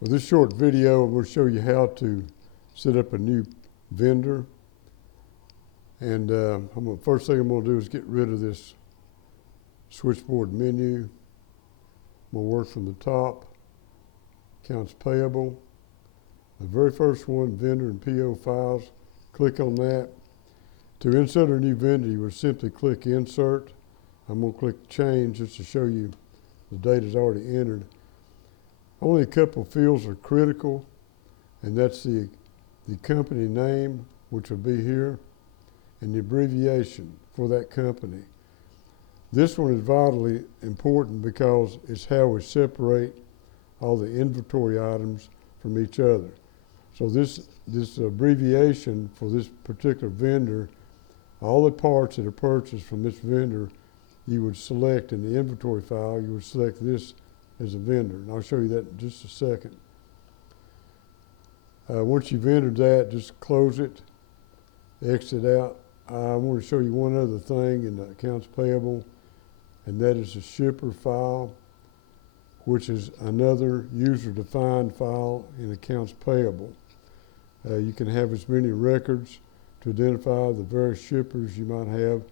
With this short video, I'm going to show you how to set up a new vendor. And first thing I'm going to do is get rid of this switchboard menu. I'm going to work from the top, accounts payable. The very first one, vendor and PO files. Click on that. To insert a new vendor, you would simply click insert. I'm going to click change just to show you the data is already entered. Only a couple of fields are critical, and that's the company name, which will be here, and the abbreviation for that company. This one is vitally important because it's how we separate all the inventory items from each other. So this abbreviation for this particular vendor, all the parts that are purchased from this vendor, you would select in the inventory file, you would select this as a vendor, and I'll show you that in just a second. Once you've entered that, just close it, exit out. I want to show you one other thing in the accounts payable, and that is the shipper file, which is another user-defined file in accounts payable. You can have as many records to identify the various shippers you might have,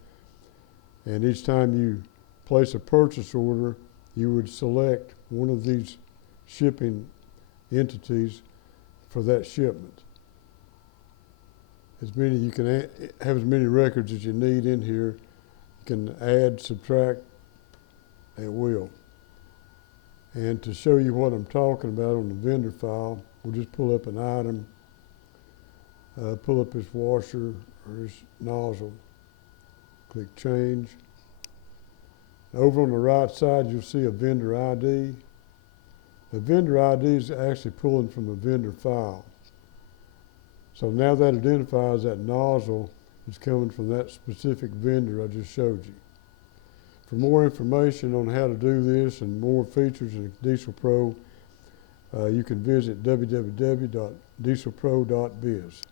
and each time you place a purchase order, you would select one of these shipping entities for that shipment. You can have as many records as you need in here. You can add, subtract at will. And to show you what I'm talking about on the vendor file, we'll just pull up an item, pull up this washer or this nozzle, click change. Over on the right side, you'll see a vendor ID. The vendor ID is actually pulling from a vendor file. So now that identifies that nozzle is coming from that specific vendor I just showed you. For more information on how to do this and more features in DieselPro, you can visit www.DieselPro.biz.